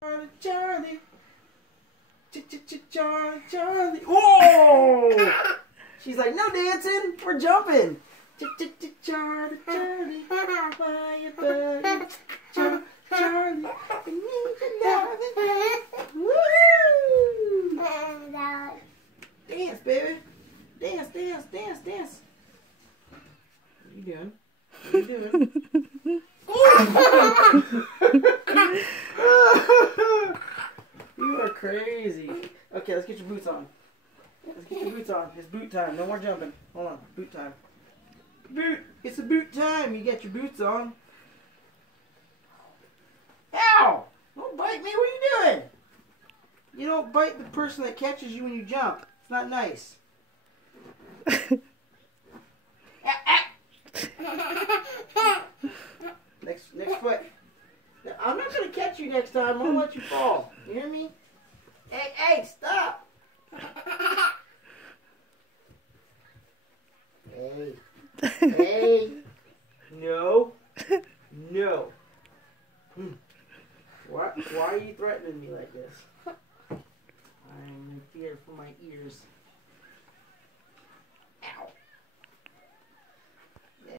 Charlie, Charlie. Charlie, Charlie. Whoa! She's like, no dancing, we're jumping. Charlie, Charlie, why you buddy? Charlie, Charlie, I need your loving. Woo! Dance, baby. Dance, dance, dance, dance. What are you doing? What are you doing? You are crazy. Okay, let's get your boots on. Let's get your boots on. It's boot time. No more jumping. Hold on. Boot time. Boot. It's a boot time. You get your boots on. Ow! Don't bite me. What are you doing? You don't bite the person that catches you when you jump. It's not nice. Next foot. I'm not going to catch you next time. I'm going to let you fall. You hear me? Hey, hey, stop. Hey. Hey. No. No. Why are you threatening me like this? I'm in fear for my ears.